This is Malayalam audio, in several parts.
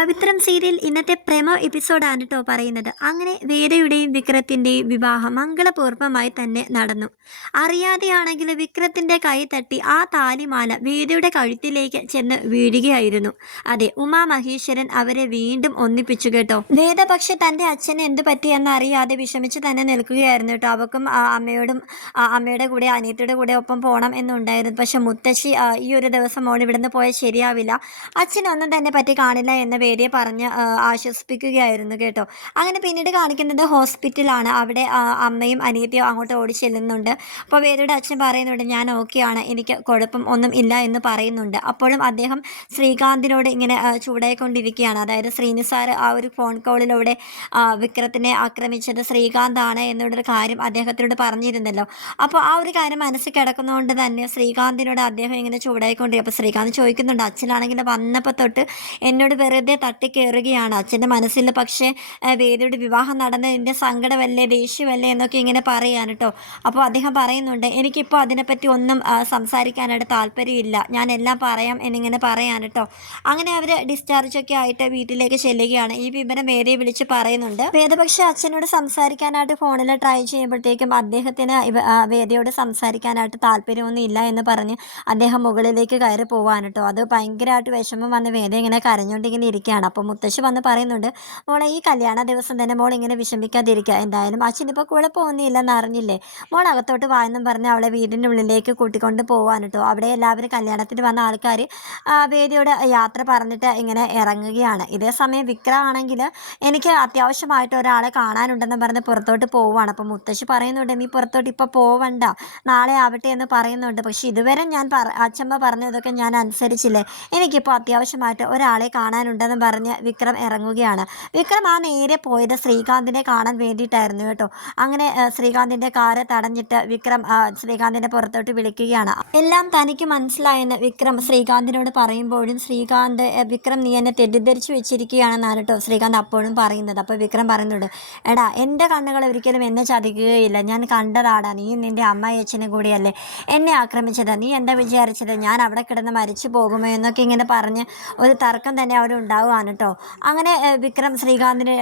പവിത്രം സീരിയൽ ഇന്നത്തെ പ്രമോ എപ്പിസോഡാണ് കേട്ടോ പറയുന്നത്. അങ്ങനെ വേദയുടെയും വിക്രത്തിൻ്റെയും വിവാഹം മംഗളപൂർവ്വമായി തന്നെ നടന്നു. അറിയാതെയാണെങ്കിൽ വിക്രത്തിൻ്റെ കൈ തട്ടി ആ താലിമാല വേദയുടെ കഴുത്തിലേക്ക് ചെന്ന് വീഴുകയായിരുന്നു. അതെ, ഉമാ മഹേശ്വരൻ അവരെ വീണ്ടും ഒന്നിപ്പിച്ചു കേട്ടോ. വേദ പക്ഷെ തൻ്റെ അച്ഛന് എന്ത് പറ്റിയെന്ന് അറിയാതെ വിഷമിച്ച് തന്നെ നിൽക്കുകയായിരുന്നു കേട്ടോ. അവക്കും അമ്മയുടെ കൂടെ അനിയത്തിയുടെ കൂടെ ഒപ്പം പോകണം എന്നുണ്ടായിരുന്നു. പക്ഷെ മുത്തശ്ശി ഈ ഒരു ദിവസം മോൾ ഇവിടുന്ന് പോയാൽ ശരിയാവില്ല, അച്ഛനൊന്നും തന്നെ പറ്റി കാണില്ല എന്ന വേദിയെ പറഞ്ഞ് ആശ്വസിപ്പിക്കുകയായിരുന്നു കേട്ടോ. അങ്ങനെ പിന്നീട് കാണിക്കുന്നത് ഹോസ്പിറ്റലാണ്. അവിടെ അമ്മയും അനിയത്തിയും അങ്ങോട്ട് ഓടി ചെല്ലുന്നുണ്ട്. അപ്പോൾ വേദിയുടെ അച്ഛൻ പറയുന്നുണ്ട് ഞാൻ ഓക്കെയാണ്, എനിക്ക് കുഴപ്പം ഒന്നും ഇല്ല എന്ന് പറയുന്നുണ്ട്. അപ്പോഴും അദ്ദേഹം ശ്രീകാന്തിനോട് ഇങ്ങനെ ചൂടായിക്കൊണ്ടിരിക്കുകയാണ്. അതായത് ശ്രീനി സാർ ആ ഒരു ഫോൺ കോളിലൂടെ വിക്രത്തിനെ ആക്രമിച്ചത് ശ്രീകാന്താണ് എന്നുള്ളൊരു കാര്യം അദ്ദേഹത്തിനോട് പറഞ്ഞിരുന്നല്ലോ. അപ്പോൾ ആ ഒരു കാര്യം മനസ്സിൽ കിടക്കുന്നതുകൊണ്ട് തന്നെ ശ്രീകാന്തിനോട് അദ്ദേഹം ഇങ്ങനെ ചൂടായിക്കൊണ്ടിരിക്കും. അപ്പോൾ ശ്രീകാന്ത് ചോദിക്കുന്നുണ്ട്, അച്ഛനാണെങ്കിൽ വന്നപ്പോൾ തൊട്ട് എന്നോട് വെറുതെ തട്ടിക്കയറുകയാണ്. അച്ഛൻ്റെ മനസ്സിൽ പക്ഷേ വേദിയുടെ വിവാഹം നടന്നതിൻ്റെ സങ്കടമല്ലേ ദേഷ്യമല്ലേ എന്നൊക്കെ ഇങ്ങനെ പറയാൻ കേട്ടോ. അപ്പോൾ അദ്ദേഹം പറയുന്നുണ്ട് എനിക്കിപ്പോൾ അതിനെപ്പറ്റി ഒന്നും സംസാരിക്കാനായിട്ട് താല്പര്യമില്ല, ഞാൻ എല്ലാം പറയാം എന്നിങ്ങനെ പറയാൻ കേട്ടോ. അങ്ങനെ അവർ ഡിസ്ചാർജൊക്കെ ആയിട്ട് വീട്ടിലേക്ക് ചെല്ലുകയാണ്. ഈ വിവരം വേദിയെ വിളിച്ച് പറയുന്നുണ്ട്. വേദ പക്ഷേ അച്ഛനോട് സംസാരിക്കാനായിട്ട് ഫോണിൽ ട്രൈ ചെയ്യുമ്പോഴത്തേക്കും അദ്ദേഹത്തിന് വേദയോട് സംസാരിക്കാനായിട്ട് താല്പര്യമൊന്നും ഇല്ല എന്ന് പറഞ്ഞ് അദ്ദേഹം മുകളിലേക്ക് കയറി പോവാൻ കേട്ടോ. അത് ഭയങ്കരമായിട്ട് വിഷമം വന്ന് വേദ ഇങ്ങനെ കരഞ്ഞുകൊണ്ടിങ്ങനെ ഇരിക്കുകയാണ്. അപ്പോൾ മുത്തശ്ശി വന്ന് പറയുന്നുണ്ട്, മോളെ ഈ കല്യാണ ദിവസം തന്നെ മോൾ ഇങ്ങനെ വിഷമിക്കാതിരിക്കുക, എന്തായാലും അച്ഛനിപ്പോൾ കുഴപ്പമൊന്നുമില്ലെന്ന് അറിഞ്ഞില്ലേ, മോൾ അകത്തോട്ട് വായെന്നും പറഞ്ഞ് അവളെ വീടിൻ്റെ ഉള്ളിലേക്ക് കൂട്ടിക്കൊണ്ട് പോകാൻ കേട്ടോ. അവിടെ എല്ലാവരും കല്യാണത്തിന് വന്ന ആൾക്കാർ വേദിയോട് യാത്ര പറഞ്ഞിട്ട് ഇങ്ങനെ ഇറങ്ങുകയാണ്. ഇതേ സമയം വിക്രമാണെങ്കിൽ എനിക്ക് അത്യാവശ്യമായിട്ട് ഒരാളെ കാണാനുണ്ടെന്ന് പറഞ്ഞ് പുറത്തോട്ട് പോവുകയാണ്. അപ്പോൾ മുത്തശ്ശി പറയുന്നുണ്ട് നീ പുറത്തോട്ട് ഇപ്പോൾ പോവണ്ട, നാളെ ആവട്ടെ എന്ന് പറയുന്നുണ്ട്. പക്ഷെ ഇതുവരെ ഞാൻ അച്ഛമ്മ പറഞ്ഞതൊക്കെ ഞാൻ അനുസരിച്ചില്ലേ, എനിക്കിപ്പോൾ അത്യാവശ്യമായിട്ട് ഒരാളെ കാണാനുണ്ടെന്ന് പറഞ്ഞ് വിക്രം ഇറങ്ങുകയാണ്. വിക്രം നേരെ പോയത് ശ്രീകാന്തിനെ കാണാൻ വേണ്ടിയിട്ടായിരുന്നു കേട്ടോ. അങ്ങനെ ശ്രീകാന്തിൻ്റെ കാറ് തടഞ്ഞിട്ട് വിക്രം ശ്രീകാന്തിനെ പുറത്തോട്ട് വിളിക്കുകയാണ്. എല്ലാം തനിക്ക് മനസ്സിലായെന്ന് വിക്രം ശ്രീകാന്തിനോട് പറയുമ്പോഴും ശ്രീകാന്ത് വിക്രം നീ എന്നെ തെറ്റിദ്ധരിച്ചു വെച്ചിരിക്കുകയാണെന്നാണ് കേട്ടോ ശ്രീകാന്ത് അപ്പോഴും പറയുന്നത്. അപ്പോൾ വിക്രം പറയുന്നുണ്ട്, എടാ എൻ്റെ കണ്ണുകൾ ഒരിക്കലും എന്നെ ചതിക്കുകയില്ല, ഞാൻ കണ്ടതാടാ, നീ നിൻ്റെ അമ്മയച്ഛനും കൂടിയല്ലേ എന്നെ ആക്രമിച്ചത്, നീ എന്താ വിചാരിച്ചത് ഞാൻ അവിടെ കിടന്ന് മരിച്ചു പോകുമോ എന്നൊക്കെ ഇങ്ങനെ പറഞ്ഞ് ഒരു തർക്കം തന്നെ അവിടെ ഉണ്ടാവുകയാണ് കേട്ടോ. അങ്ങനെ വിക്രം ശ്രീകാന്തിന്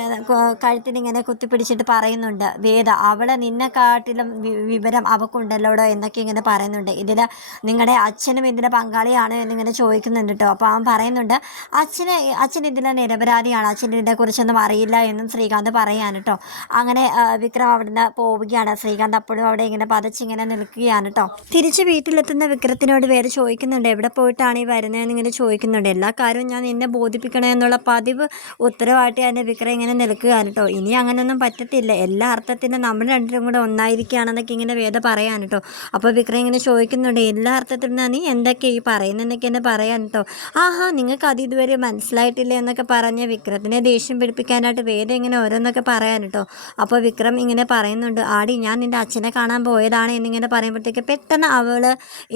കഴുത്തിനിങ്ങനെ കുത്തിപ്പിടിച്ചിട്ട് പറയുന്നുണ്ട്, വേദ അവളെ നിന്നെക്കാട്ടിലും വിവരം അവക്കുണ്ടല്ലോടോ എന്നൊക്കെ ഇങ്ങനെ പറയുന്നുണ്ട്. ഇതിൽ നിങ്ങളുടെ അച്ഛനും ഇതിൻ്റെ പങ്കാളിയാണ് എന്നിങ്ങനെ ചോദിക്കുന്നുണ്ട് കേട്ടോ. അപ്പോൾ അവൻ പറയുന്നുണ്ട് അച്ഛൻ ഇതിലെ നിരപരാധിയാണ്, അച്ഛൻ ഇതിനെക്കുറിച്ചൊന്നും അറിയില്ല എന്നും ശ്രീകാന്ത് പറയാൻ കേട്ടോ. അങ്ങനെ വിക്രം അവിടുന്ന് പോവുകയാണ്. ശ്രീകാന്ത് അപ്പോഴും അവിടെ ഇങ്ങനെ പതച്ചിങ്ങനെ നിൽക്കുകയാണ് കേട്ടോ. തിരിച്ച് വീട്ടിലെത്തുന്ന വിക്രത്തിനോട് വേറെ ചോദിക്കുന്നുണ്ട്, എവിടെ പോയിട്ടാണ് ഈ വരുന്നതെന്ന് ഇങ്ങനെ ചോദിക്കുന്നുണ്ട്. എല്ലാ കാര്യവും ഞാൻ നിന്നെ ബോധിപ്പിക്കണം എന്നുള്ള പതിവ് ഉത്തരവായിട്ട് തന്നെ വിക്രം ഇങ്ങനെ നിൽക്കുകയാണ് കേട്ടോ. ഇനി അങ്ങനെയൊന്നും പറ്റത്തില്ല, എല്ലാ അർത്ഥത്തിലും നമ്മൾ രണ്ടും കൂടെ ഒന്നായിരിക്കുകയാണെന്നൊക്കെ ഇങ്ങനെ വേദ പറയാൻ കേട്ടോ. അപ്പോൾ വിക്രം ഇങ്ങനെ ചോദിക്കുന്നുണ്ട്, എല്ലാ അർത്ഥത്തിലും നീ എന്തൊക്കെ ഈ പറയുന്നതെന്നൊക്കെ എന്നെ പറയാൻ കേട്ടോ. ആഹാ നിങ്ങൾക്ക് അത് ഇതുവരെ മനസ്സിലായിട്ടില്ല എന്നൊക്കെ പറഞ്ഞ് വിക്രത്തിനെ ദേഷ്യം പിടിപ്പിക്കാനായിട്ട് വേദ ഇങ്ങനെ ഓരോന്നൊക്കെ പറയാൻ കേട്ടോ. അപ്പോൾ വിക്രം ഇങ്ങനെ പറയുന്നുണ്ട്, ആടി ഞാൻ നിൻ്റെ അച്ഛനെ കാണാൻ പോയതാണ് എന്നിങ്ങനെ പറയുമ്പോഴത്തേക്ക് പെട്ടെന്ന് അവൾ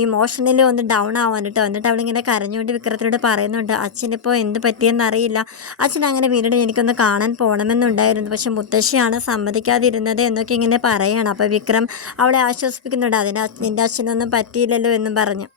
ഇമോഷണലി ഒന്ന് ഡൗൺ ആവാൻ കേട്ടോ. എന്നിട്ട് അവളിങ്ങനെ കരഞ്ഞുകൊണ്ട് വിക്രത്തിനോട് പറയുന്നുണ്ട്, അച്ഛനിപ്പോൾ എന്ത് പറ്റിയെന്നറിയില്ല, അച്ഛൻ അങ്ങനെ വീണ്ടും എനിക്കൊന്ന് കാണാൻ പോകണമെന്നുണ്ടായിരുന്നു, പക്ഷെ മുത്തശ്ശിയാണ് സമ്മതിക്കാതിരുന്നത് എന്നൊക്കെ ഇങ്ങനെ പറയണം. അപ്പോൾ വിക്രം അവളെ ആശ്വസിപ്പിക്കുന്നുണ്ട്, നിൻ്റെ അച്ഛനൊന്നും പറ്റിയില്ലല്ലോ എന്നും പറഞ്ഞു.